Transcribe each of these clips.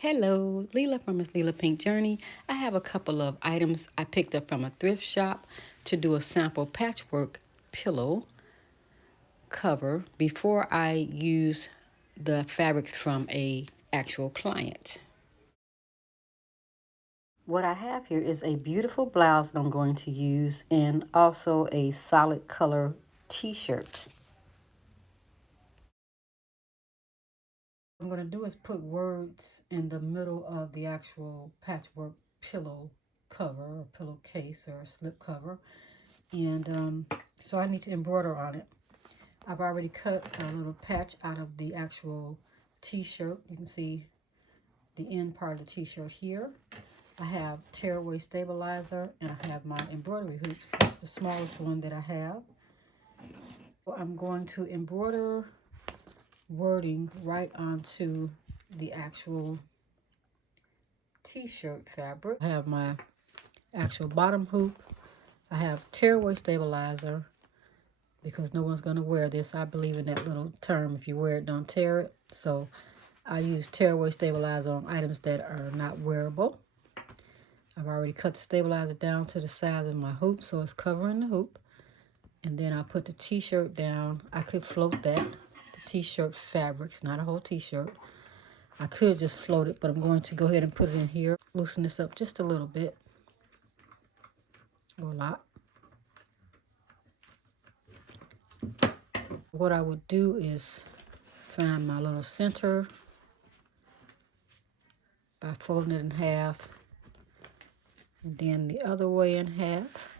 Hello, Lela from Miss Lela Pink Journey. I have a couple of items I picked up from a thrift shop to do a sample patchwork pillow cover before I use the fabrics from a actual client. What I have here is a beautiful blouse that I'm going to use and also a solid color t-shirt. What I'm going to do is put words in the middle of the actual patchwork pillow cover or pillowcase or slip cover, and so I need to embroider on it. I've already cut a little patch out of the actual t-shirt. You can see the end part of the t-shirt here. I have tearaway stabilizer and I have my embroidery hoops. It's the smallest one that I have. So I'm going to embroider wording right onto the actual t-shirt fabric. I have my actual bottom hoop. I have tearaway stabilizer because no one's going to wear this. I believe in that little term, if you wear it, don't tear it. So I use tearaway stabilizer on items that are not wearable. I've already cut the stabilizer down to the size of my hoop, so it's covering the hoop. And then I'll put the t-shirt down. I could float that. The t-shirt fabric, it's not a whole t-shirt. I could just float it, but I'm going to go ahead and put it in here. Loosen this up just a little bit. Or a lot. What I would do is find my little center by folding it in half, and then the other way in half.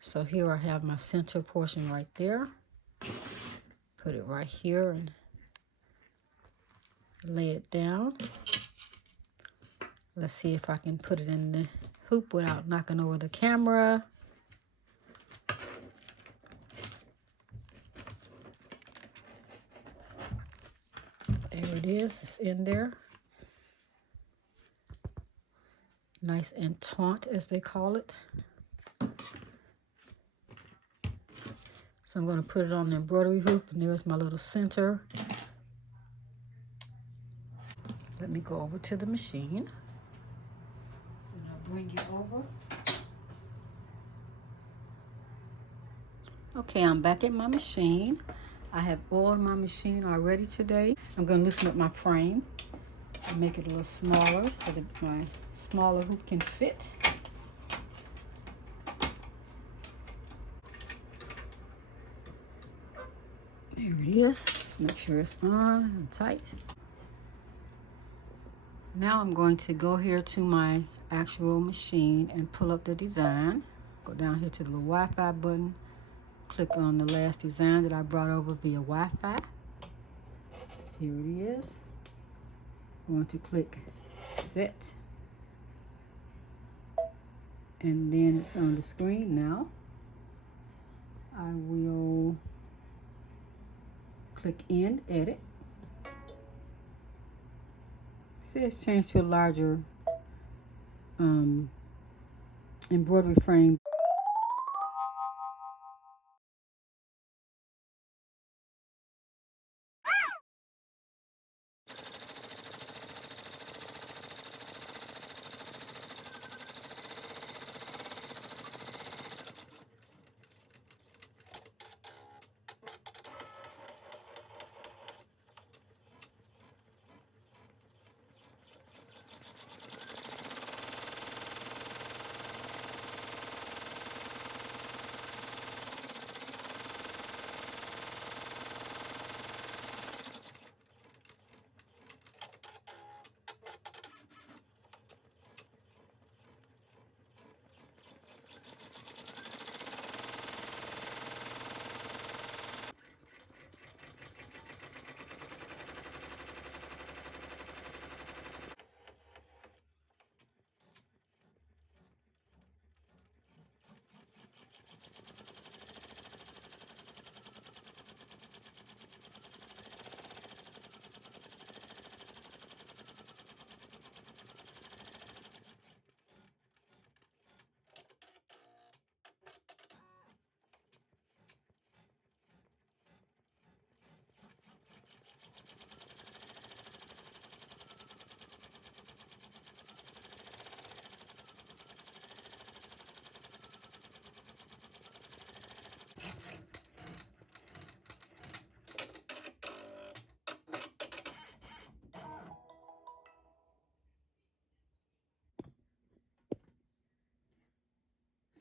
So here I have my center portion right there. Put it right here and lay it down. Let's see if I can put it in the hoop without knocking over the camera. There it is, it's in there. Nice and taut, as they call it. So I'm going to put it on the embroidery hoop, and there's my little center. Let me go over to the machine. And I'll bring you over. Okay, I'm back at my machine. I have oiled my machine already today. I'm going to loosen up my frame and make it a little smaller so that my smaller hoop can fit. There it is. Just make sure it's on and tight. Now I'm going to go here to my actual machine and pull up the design. Go down here to the little Wi-Fi button. Click on the last design that I brought over via Wi-Fi. Here it is. I'm going to click Set. And then it's on the screen now. I will click End Edit. It says change to a larger embroidery frame.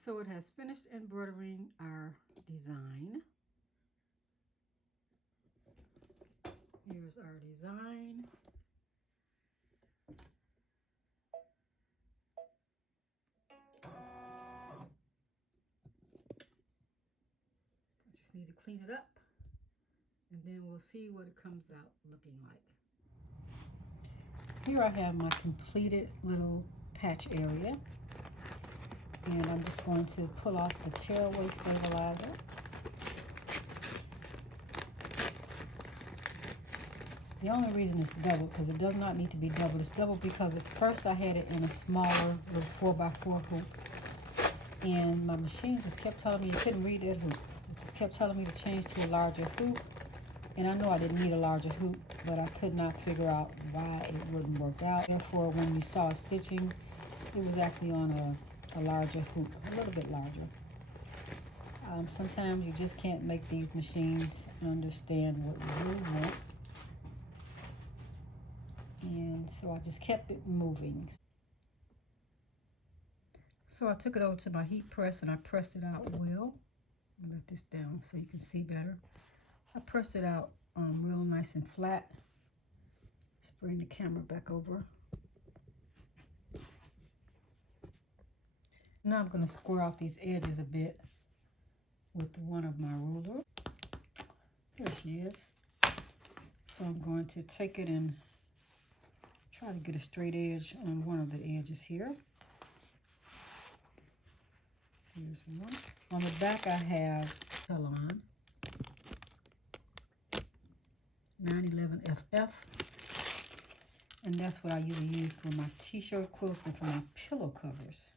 So it has finished embroidering our design. Here's our design. I just need to clean it up, and then we'll see what it comes out looking like. Here I have my completed little patch area, and I'm just going to pull off the tearaway stabilizer. The only reason it's double, because it does not need to be double. It's double because at first I had it in a smaller little 4x4 hoop, and my machine just kept telling me you couldn't read that hoop. It just kept telling me to change to a larger hoop, and I know I didn't need a larger hoop, but I could not figure out why it wouldn't work out. Therefore, when you saw stitching, it was actually on a larger hoop, a little bit larger. Sometimes you just can't make these machines understand what you really want. And so I just kept it moving. So I took it over to my heat press and I pressed it out well. Let this down so you can see better. I pressed it out real nice and flat. Let's bring the camera back over. Now I'm going to square out these edges a bit with one of my ruler. Here she is. So I'm going to take it and try to get a straight edge on one of the edges here. Here's one. On the back I have Lela 911FF, and that's what I usually use for my t-shirt quilts and for my pillow covers.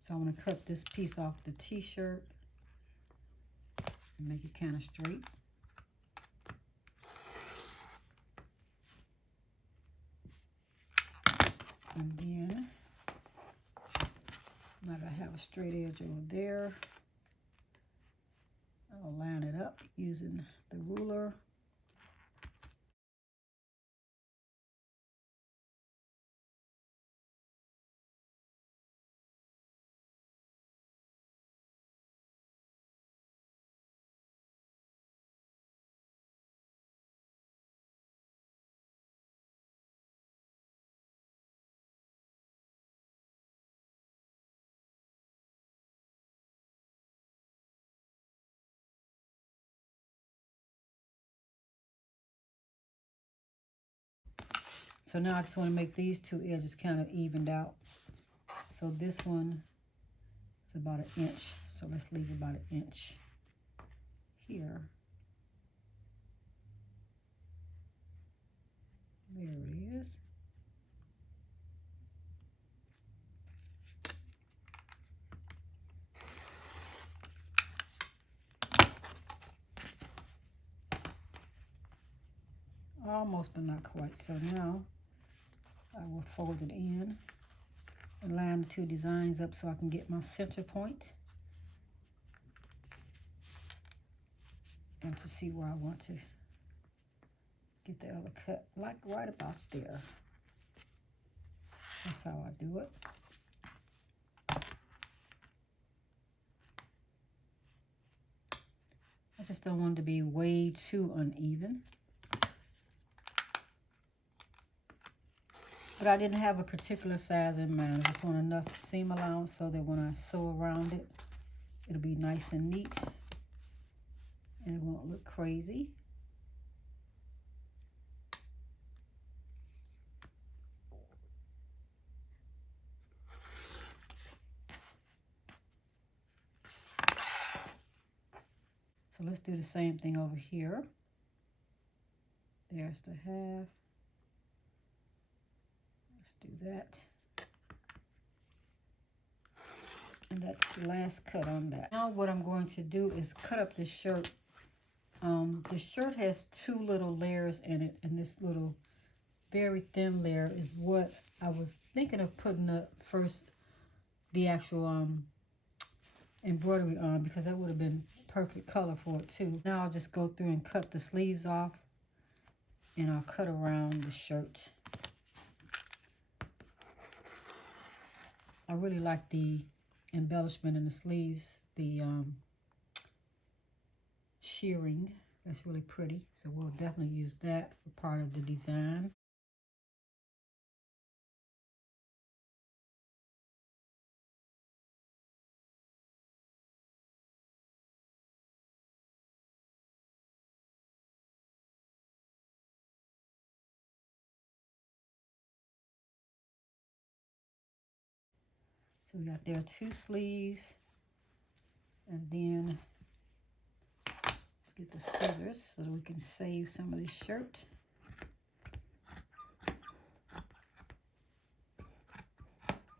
So I want to cut this piece off the t-shirt and make it kind of straight. And then, now that I have a straight edge over there, I'll line it up using the ruler. So now I just want to make these two edges kind of evened out. So this one is about 1 inch. So let's leave about 1 inch here. There it is. Almost, but not quite. So now I will fold it in and line the two designs up so I can get my center point and to see where I want to get the other cut, like right about there. That's how I do it. I just don't want it to be way too uneven. But I didn't have a particular size in mind. I just want enough seam allowance so that when I sew around it, it'll be nice and neat and it won't look crazy. So let's do the same thing over here. There's the half. Let's do that. And that's the last cut on that. Now what I'm going to do is cut up this shirt. The shirt has 2 little layers in it, and this little very thin layer is what I was thinking of putting up first, the actual embroidery on, because that would have been perfect color for it too. Now I'll just go through and cut the sleeves off, and I'll cut around the shirt. I really like the embellishment in the sleeves, the shearing. That's really pretty, so we'll definitely use that for part of the design. So we got there 2 sleeves, and then let's get the scissors so that we can save some of this shirt.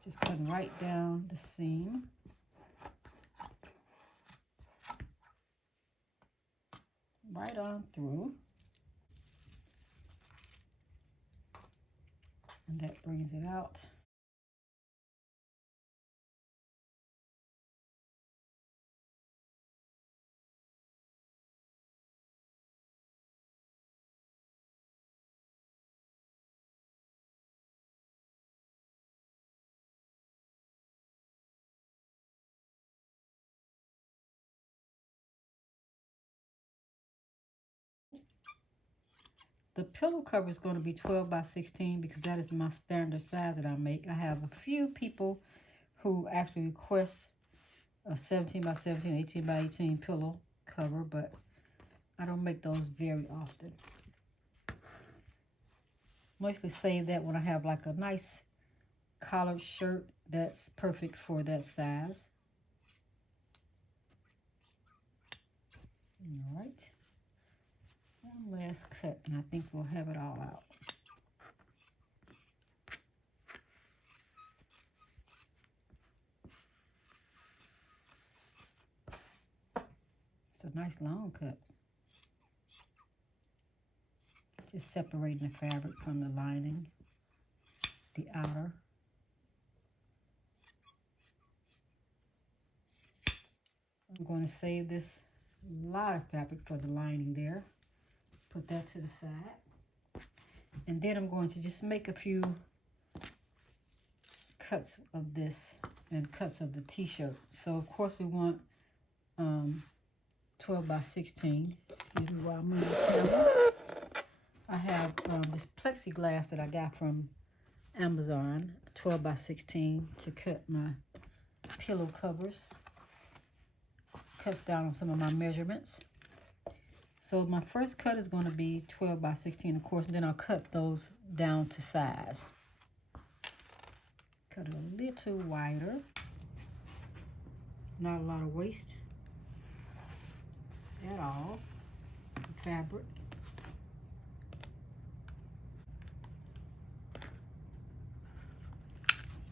Just cutting right down the seam. Right on through. And that brings it out. The pillow cover is going to be 12 by 16 because that is my standard size that I make. I have a few people who actually request a 17 by 17, 18 by 18 pillow cover, but I don't make those very often. Mostly save that when I have like a nice collared shirt that's perfect for that size. All right. One last cut, and I think we'll have it all out. It's a nice long cut. Just separating the fabric from the lining, the outer. I'm going to save this lot of fabric for the lining there. Put that to the side. And then I'm going to just make a few cuts of this and cuts of the t-shirt. So of course we want 12 by 16. Excuse me while I move the camera. I have this plexiglass that I got from Amazon, 12 by 16, to cut my pillow covers. Cuts down on some of my measurements. So my first cut is going to be 12 by 16, of course, and then I'll cut those down to size. Cut it a little wider. Not a lot of waste at all. The fabric.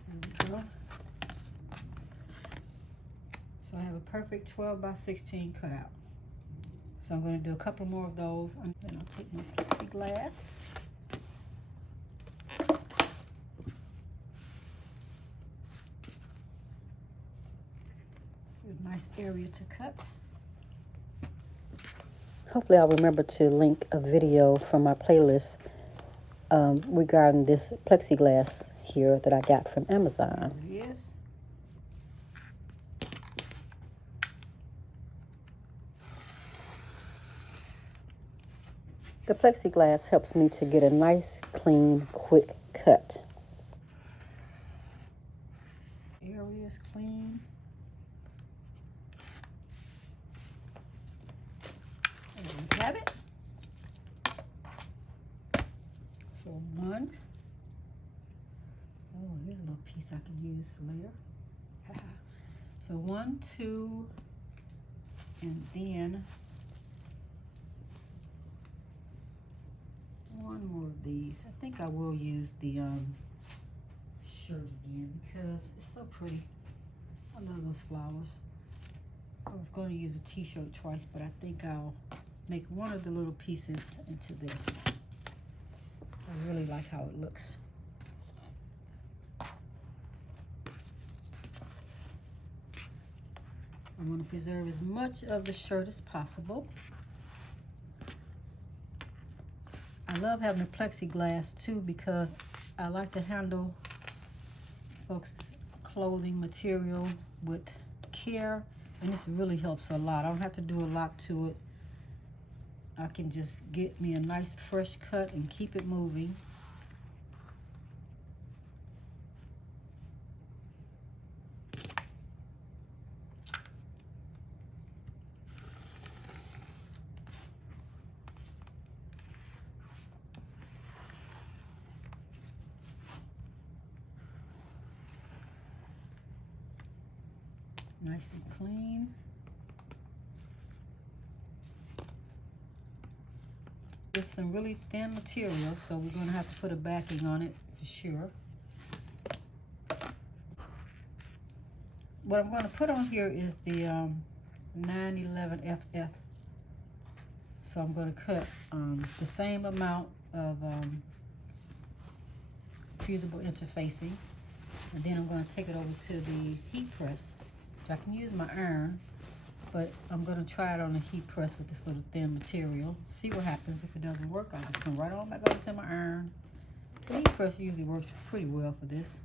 There we go. So I have a perfect 12 by 16 cutout. So I'm going to do a couple more of those. And then I'll take my plexiglass. A nice area to cut. Hopefully I'll remember to link a video from my playlist regarding this plexiglass here that I got from Amazon. There it is. The plexiglass helps me to get a nice, clean, quick cut. Area is clean. And we have it. So one. Oh, here's a little piece I can use for later. So 1, 2, and then one more of these. I think I will use the shirt again because it's so pretty. I love those flowers. I was going to use a t-shirt twice, but I think I'll make one of the little pieces into this. I really like how it looks. I want to preserve as much of the shirt as possible. I love having the plexiglass too because I like to handle folks' clothing material with care, and this really helps a lot. I don't have to do a lot to it. I can just get me a nice fresh cut and keep it moving. Nice and clean. It's some really thin material, so we're going to have to put a backing on it for sure. What I'm going to put on here is the 911FF. So I'm going to cut the same amount of fusible interfacing, and then I'm going to take it over to the heat press, which I can use my iron, but I'm going to try it on the heat press with this little thin material. See what happens. If it doesn't work, I'll just come right on back over to my iron. The heat press usually works pretty well for this.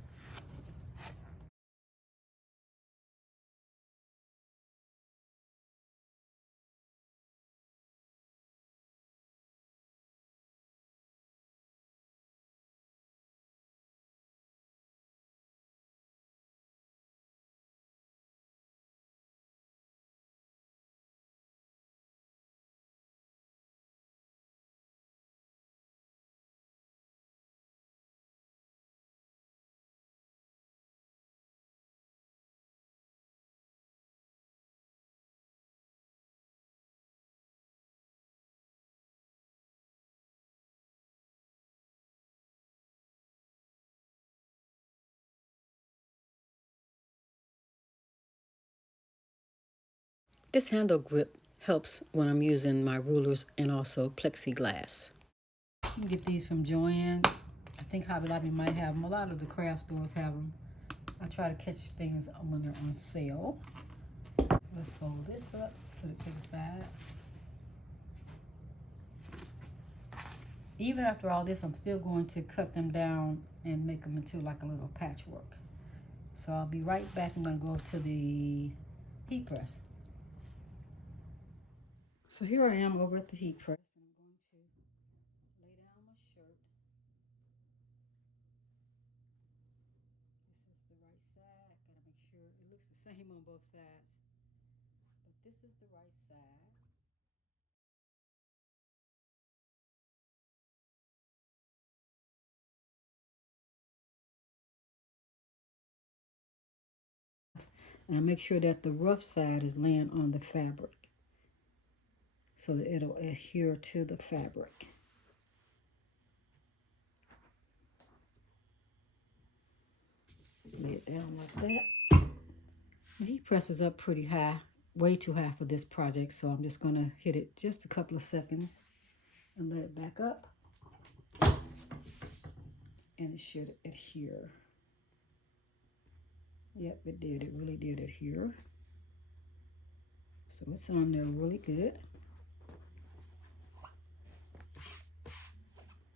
This handle grip helps when I'm using my rulers and also plexiglass. You can get these from Joann. I think Hobby Lobby might have them. A lot of the craft stores have them. I try to catch things when they're on sale. Let's fold this up, put it to the side. Even after all this, I'm still going to cut them down and make them into like a little patchwork. So I'll be right back. I'm going to go to the heat press. So here I am over at the heat press, and I'm going to lay down my shirt. This is the right side. Gotta make sure it looks the same on both sides, but this is the right side. And I make sure that the rough side is laying on the fabric so that it'll adhere to the fabric. Lay it down like that. The heat press is up pretty high, way too high for this project, so I'm just gonna hit it just a couple of seconds and let it back up. And it should adhere. Yep, it did. It really did adhere. So it's on there really good.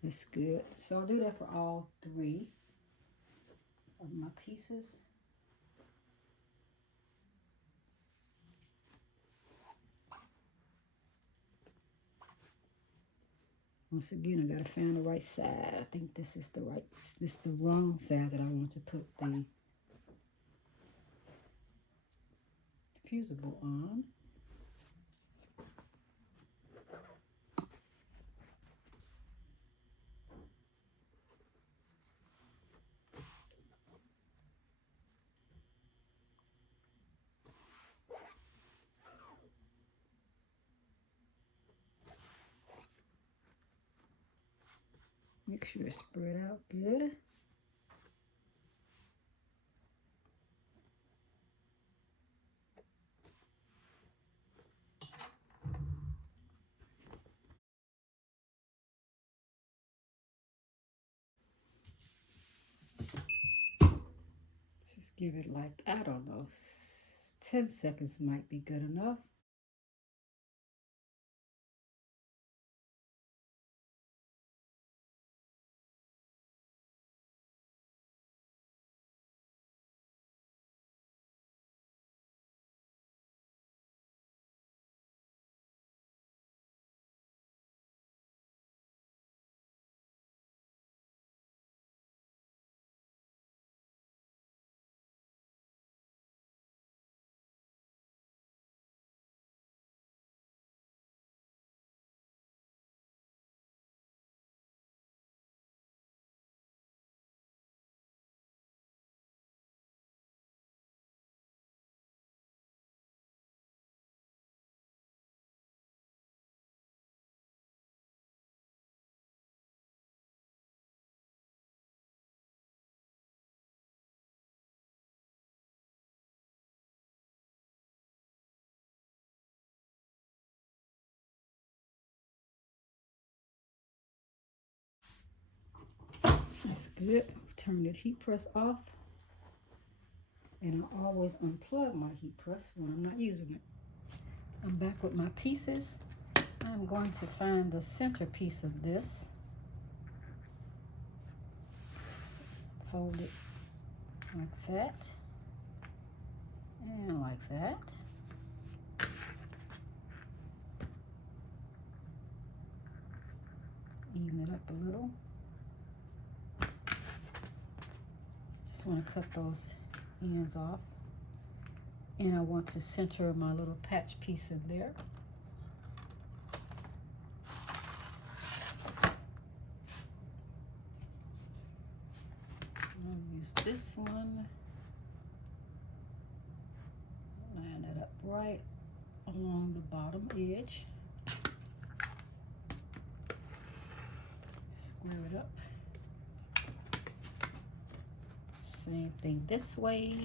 That's good. So I'll do that for all three of my pieces. Once again, I gotta find the right side. I think this is the right, this is the wrong side that I want to put the fusible on. Make sure it's spread out good. Just give it like, I don't know, 10 seconds might be good enough. good. Turn the heat press off. And I always unplug my heat press when I'm not using it. I'm back with my pieces. I'm going to find the center piece of this. Just fold it like that. And like that. Even it up a little. Just want to cut those ends off. And I want to center my little patch piece in there. I'll use this one. Line it up right along the bottom edge. Square it up. Same thing this way.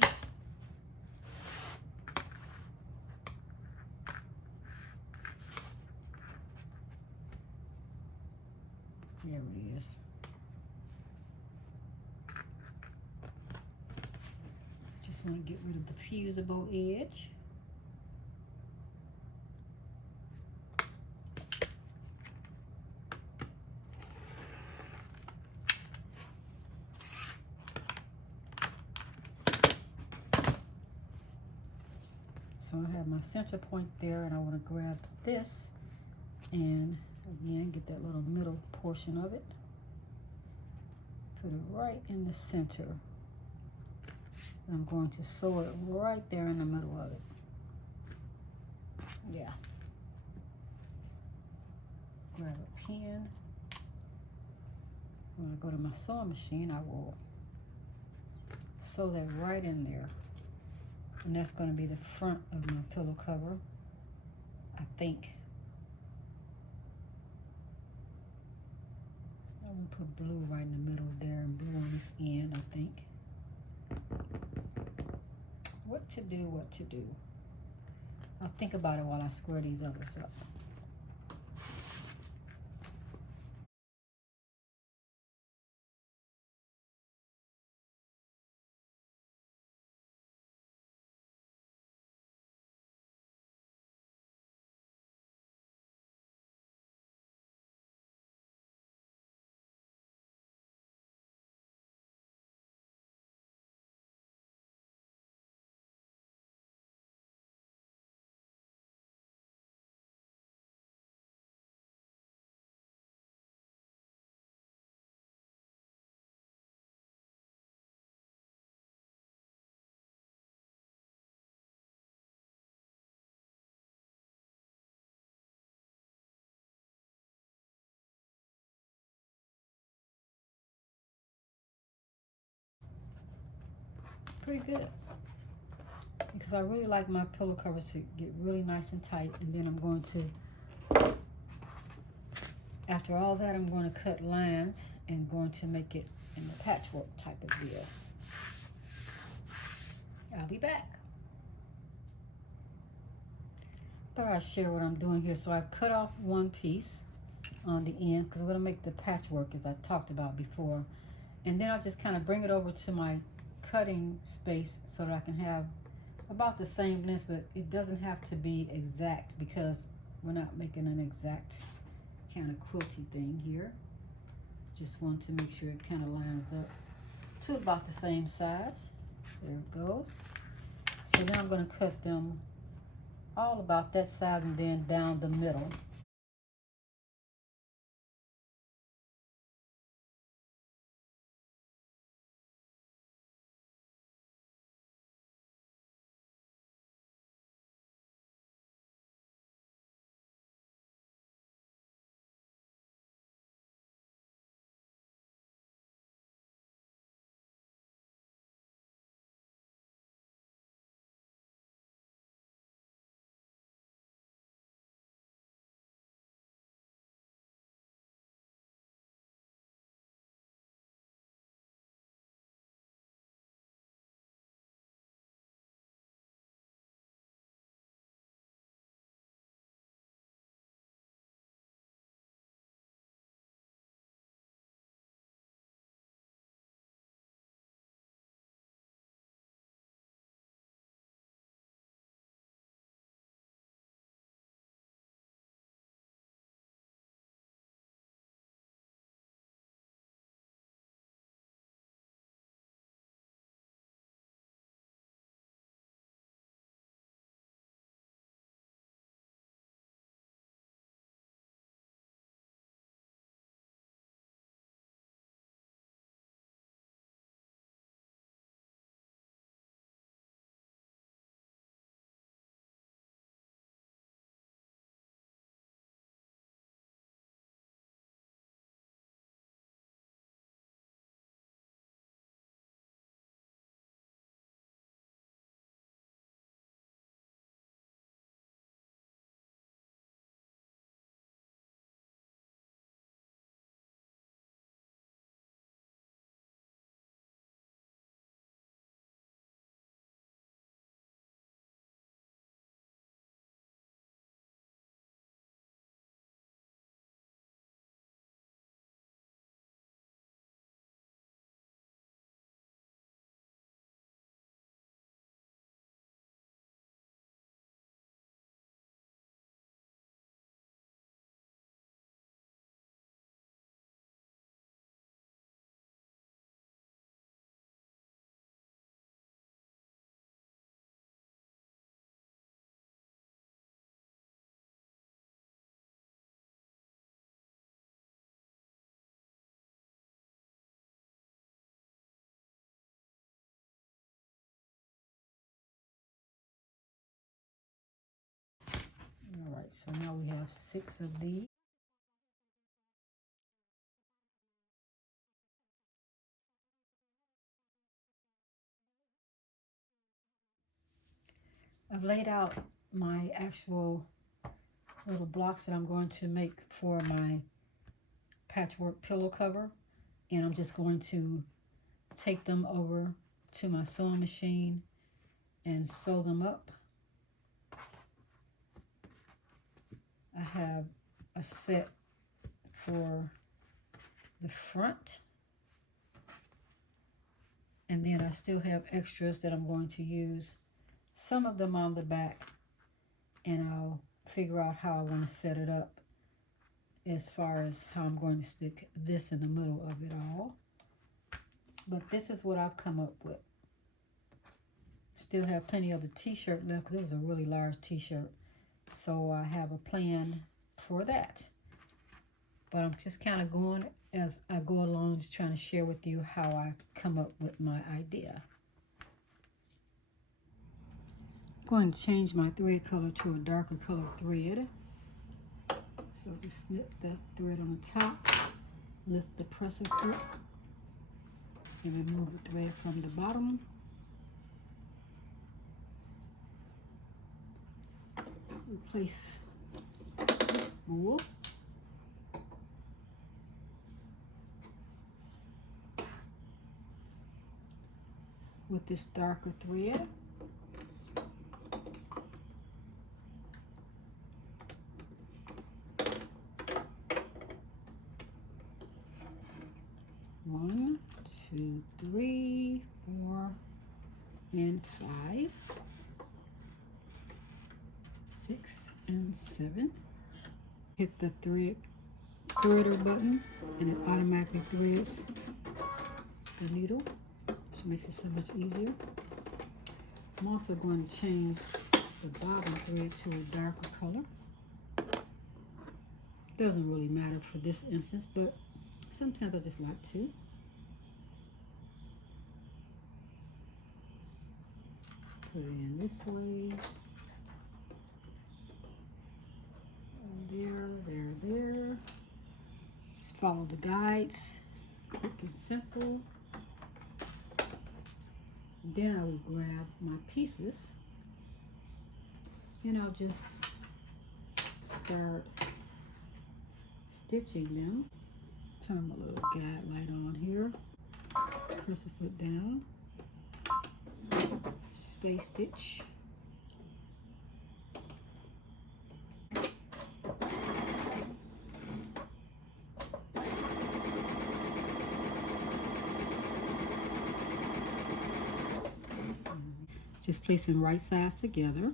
There it is. Just want to get rid of the fusible edge. So I have my center point there, and I want to grab this and again get that little middle portion of it. Put it right in the center. And I'm going to sew it right there in the middle of it. Yeah. Grab a pen. When I go to my sewing machine, I will sew that right in there. And that's going to be the front of my pillow cover, I think. I will put blue right in the middle there and blue on this end, I think. What to do, what to do. I'll think about it while I square these others up. Pretty good. Because I really like my pillow covers to get really nice and tight, and then I'm going to, after all that, I'm going to cut lines and going to make it in the patchwork type of deal. I'll be back. Thought I'd share what I'm doing here. So I've cut off one piece on the end because I'm going to make the patchwork as I talked about before, and then I'll just kind of bring it over to my cutting space so that I can have about the same length, but it doesn't have to be exact because we're not making an exact kind of quilty thing here. Just want to make sure it kind of lines up to about the same size. There it goes. So now I'm going to cut them all about that side and then down the middle. All right, so now we have 6 of these. I've laid out my actual little blocks that I'm going to make for my patchwork pillow cover, and I'm just going to take them over to my sewing machine and sew them up. I have a set for the front, and then I still have extras that I'm going to use, some of them on the back, and I'll figure out how I want to set it up as far as how I'm going to stick this in the middle of it all. But this is what I've come up with. Still have plenty of the t-shirt left because it was a really large t-shirt, so I have a plan for that. But I'm just kind of going as I go along, just trying to share with you how I come up with my idea. I'm going to change my thread color to a darker color thread. So just snip that thread on the top, lift the presser foot, and remove the thread from the bottom. Replace this spool. With this darker thread. One, two, three, 4, and 5, 6, and 7. Hit the threader button, and it automatically threads the needle, which makes it so much easier. I'm also going to change the bottom thread to a darker color. Doesn't really matter for this instance, but sometimes I just like to. Put it in this way. There. Just follow the guides. Quick and simple. Then I will grab my pieces and I'll just start stitching them. Turn my little guide light on here. Press the foot down. Stay stitch. Just placing right sides together.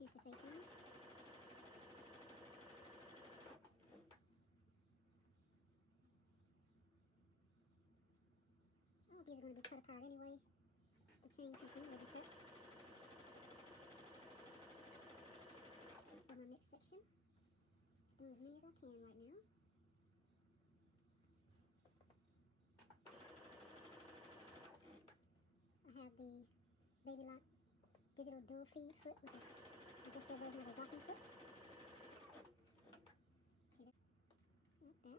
Interfacing. All of these are going to be cut apart anyway. The chain piecing will be cut. For my next section, just do as many as I can right now. I have the Baby Lock digital dual feed foot, which is, I guess, their version of a docking foot. Like that. There you go.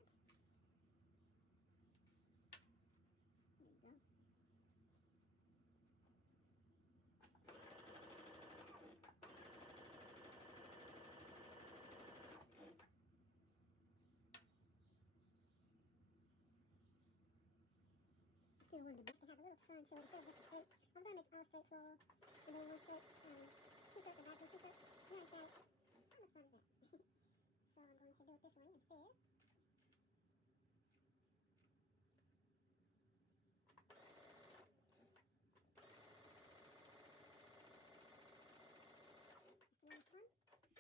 Still wanted to have a little fun, so instead of just a straight, I was going to make all straight floral, and then one straight t-shirt, the back of the t-shirt. And then I said, how much fun is that? So I'm going to do it this way instead.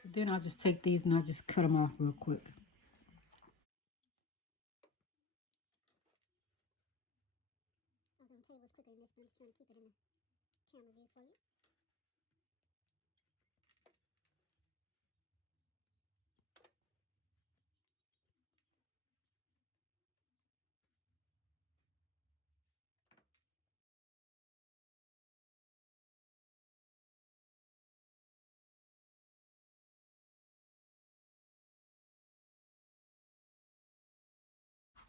So then I'll just take these and I'll just cut them off real quick. it was quicker than this, but I'm just trying to keep it in the camera view for you.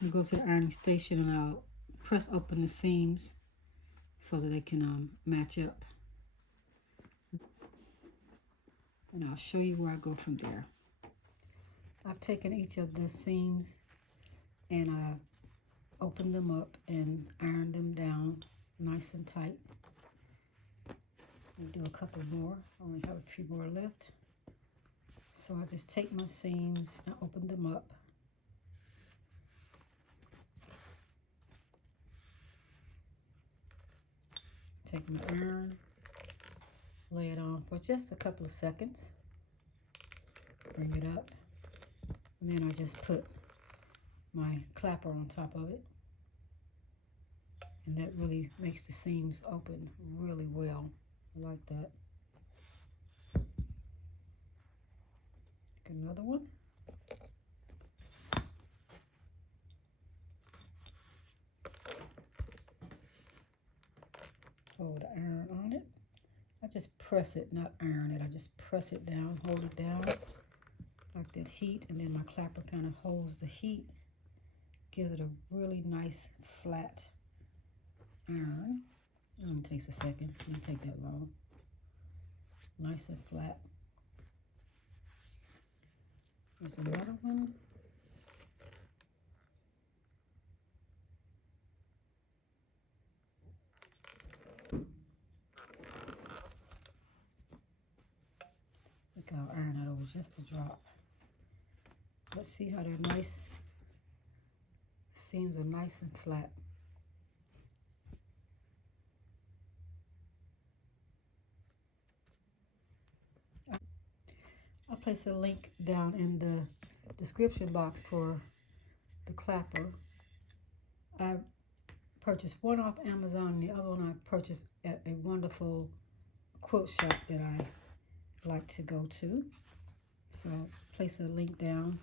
I go to the ironing station and I'll press open the seams so that they can match up. And I'll show you where I go from there. I've taken each of the seams and I opened them up and ironed them down nice and tight. I'll do a couple more. I only have a few more left. So I just take my seams and open them up. Take my iron, lay it on for just a couple of seconds. Bring it up. And then I just put my clapper on top of it. And that really makes the seams open really well. I like that. Another one. Hold the iron on it. I just press it, not iron it. I just press it down, hold it down like that heat, and then my clapper kind of holds the heat, gives it a really nice flat iron. It only takes a second. It doesn't take that long. Nice and flat. There's another one. Look, I'll iron that over just a drop. Let's see how they're nice. Seams are nice and flat. I'll place a link down in the description box for the clapper. I purchased one off Amazon and the other one I purchased at a wonderful quilt shop that I like to go to. So I'll place a link down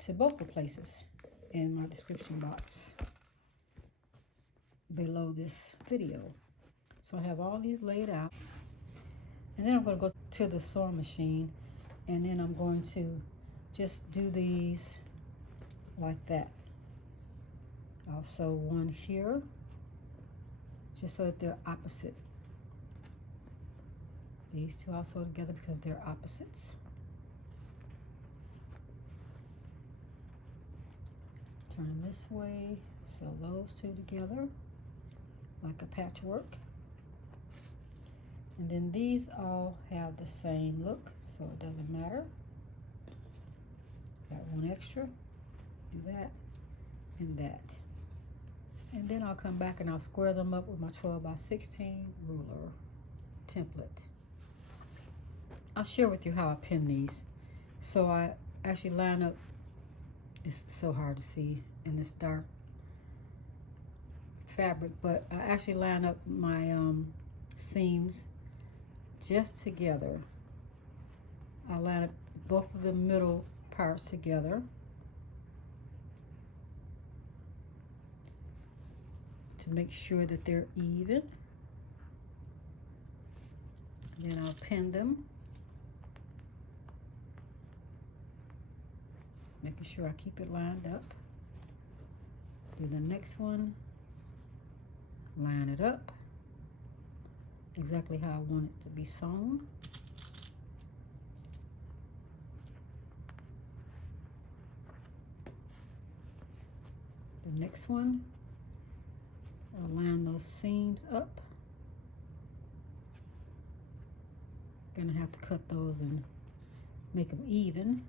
to both the places in my description box below this video. So I have all these laid out. And then I'm going to go to the sewing machine and then I'm going to just do these like that. I'll sew one here just so that they're opposite. These two I'll sew together because they're opposites. Turn them this way, sew those two together like a patchwork. And then these all have the same look, so it doesn't matter. Got one extra, do that and that. And then I'll come back and I'll square them up with my 12 by 16 ruler template. I'll share with you how I pin these. So I actually line up, it's so hard to see in this dark fabric, but I actually line up my seams just together. I line up both of the middle parts together. To make sure that they're even. Then I'll pin them. Making sure I keep it lined up. Do the next one. Line it up. Exactly how I want it to be sewn. The next one. I'll line those seams up. Gonna have to cut those and make them even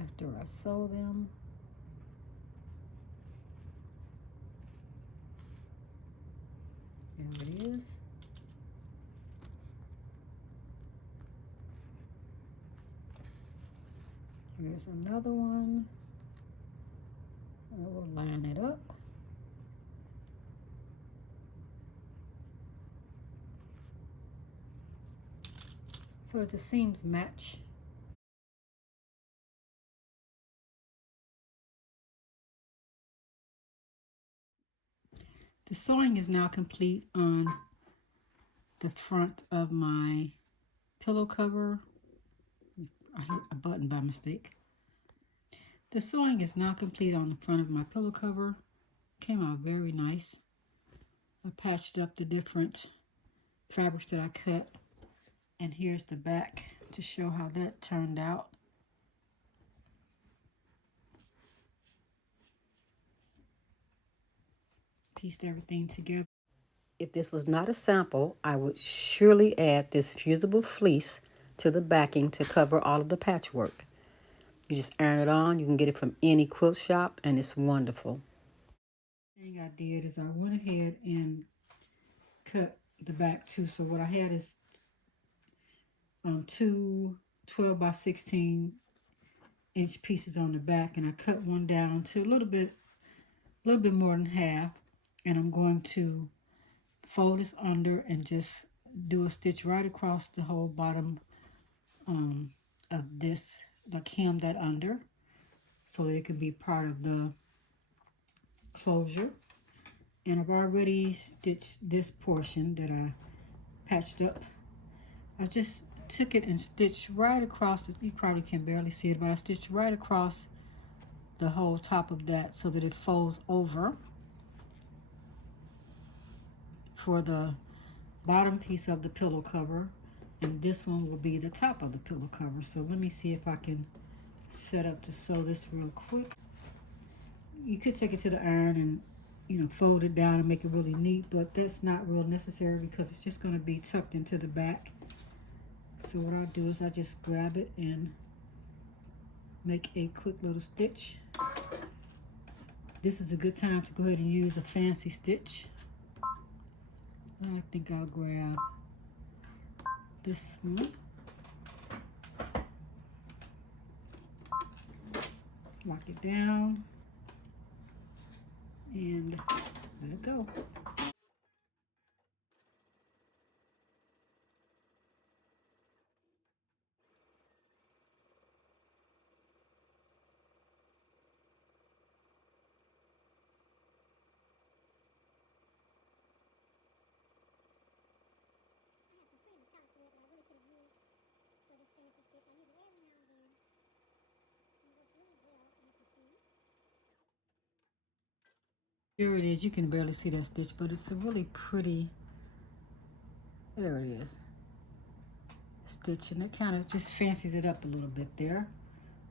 after I sew them. There it is. Here's another one. I will line it up. so that the seams match. The sewing is now complete on the front of my pillow cover. I hit a button by mistake. The sewing is now complete on the front of my pillow cover. Came out very nice. I patched up the different fabrics that I cut, and here's the back to show how that turned out. Pieced everything together. If this was not a sample, I would surely add this fusible fleece to the backing to cover all of the patchwork. You just iron it on. You can get it from any quilt shop, and it's wonderful. The thing I did is I went ahead and cut the back too. So what I had is two 12 by 16 inch pieces on the back, and I cut one down to a little bit more than half, and I'm going to fold this under and just do a stitch right across the whole bottom of this, like hem that under, so that it can be part of the closure. And I've already stitched this portion that I patched up. I just took it and stitched right across the, you probably can barely see it, but I stitched right across the whole top of that so that it folds over for the bottom piece of the pillow cover, and this one will be the top of the pillow cover. So let me see if I can set up to sew this real quick. You could take it to the iron and, you know, fold it down and make it really neat, but that's not real necessary because it's just going to be tucked into the back. So what I'll do is I just grab it and make a quick little stitch. This is a good time to go ahead and use a fancy stitch. I think I'll grab this one. Lock it down and let it go. Here it is. You can barely see that stitch, but it's a really pretty, there it is, stitch, and it kind of just fancies it up a little bit there.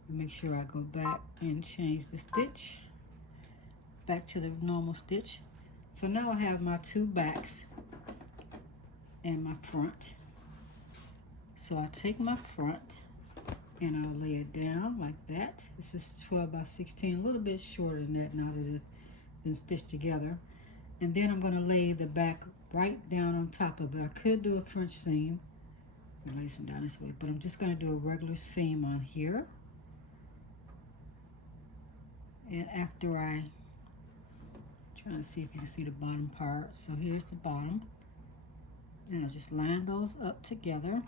Make sure I go back and change the stitch back to the normal stitch. So now I have my two backs and my front. So I take my front and I'll lay it down like that. This is 12 by 16, a little bit shorter than that now that it's been stitched together. And then I'm going to lay the back right down on top of it. I could do a French seam. Lay this down this way, but I'm just going to do a regular seam on here. And after trying to see if you can see the bottom part. So here's the bottom. And I just line those up together.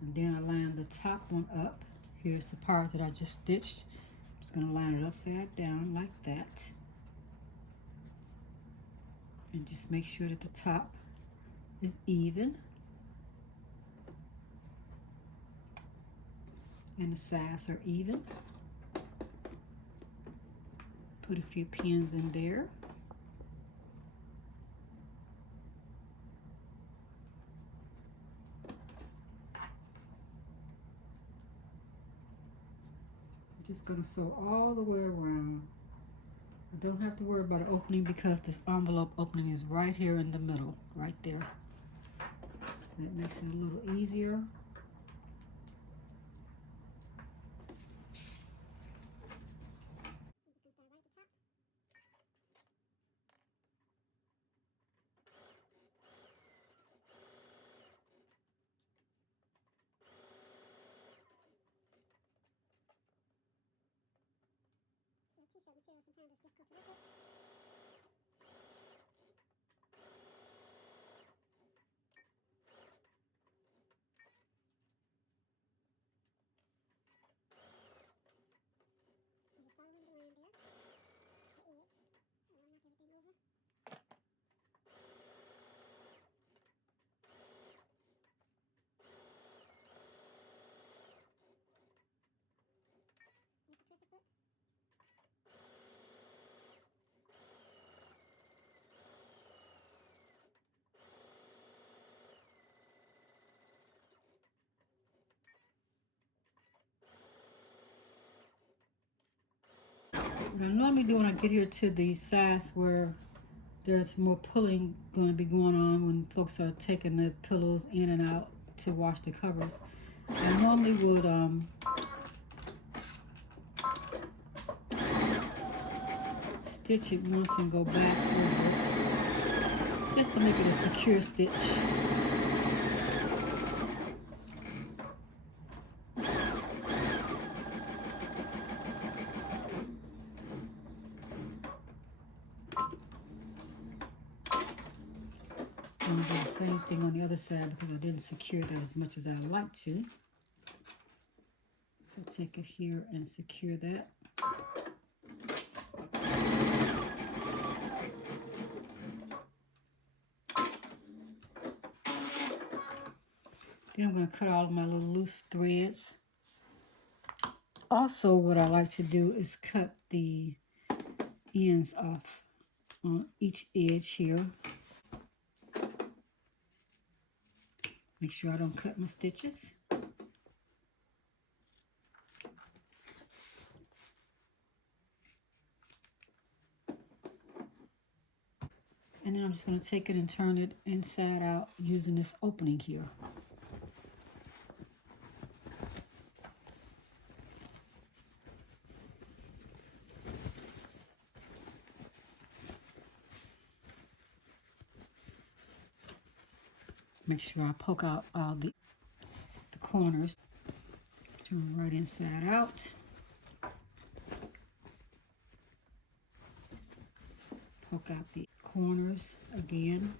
And then I line the top one up. Here's the part that I just stitched. I'm just going to line it upside down like that. And just make sure that the top is even. And the sides are even. Put a few pins in there. I'm just going to sew all the way around. I don't have to worry about an opening because this envelope opening is right here in the middle, right there. That makes it a little easier. T-shirt material sometimes it's difficult to work with. What I normally do when I get here to the size where there's more pulling going to be going on when folks are taking the pillows in and out to wash the covers, I normally would stitch it once and go back over it, just to make it a secure stitch. I'm going to do the same thing on the other side because I didn't secure that as much as I would like to. So take it here and secure that. Then I'm going to cut all of my little loose threads. Also, what I like to do is cut the ends off on each edge here. Make sure I don't cut my stitches. And then I'm just going to take it and turn it inside out using this opening here. Make sure I poke out all the corners. Turn right inside out. Poke out the corners again.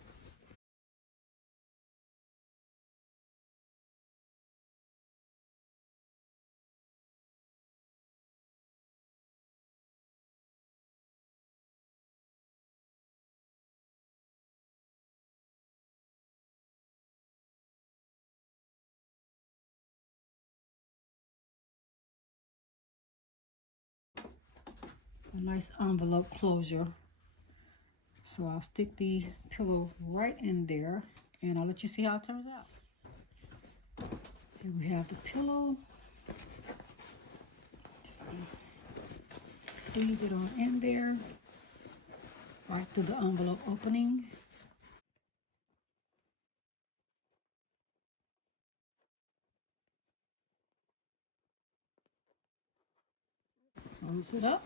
A nice envelope closure. So I'll stick the pillow right in there and I'll let you see how it turns out. Here we have the pillow. Squeeze it on in there, right through the envelope opening. Close it up.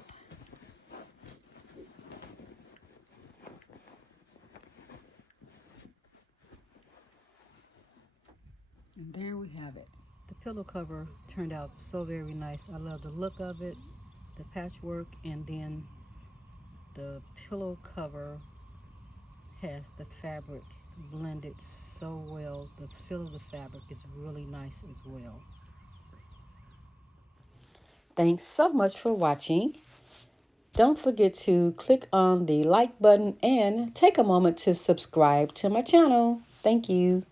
And there we have it. The pillow cover turned out so very nice. I love the look of it, the patchwork, and then the pillow cover has the fabric blended so well. The feel of the fabric is really nice as well. Thanks so much for watching. Don't forget to click on the like button and take a moment to subscribe to my channel. Thank you.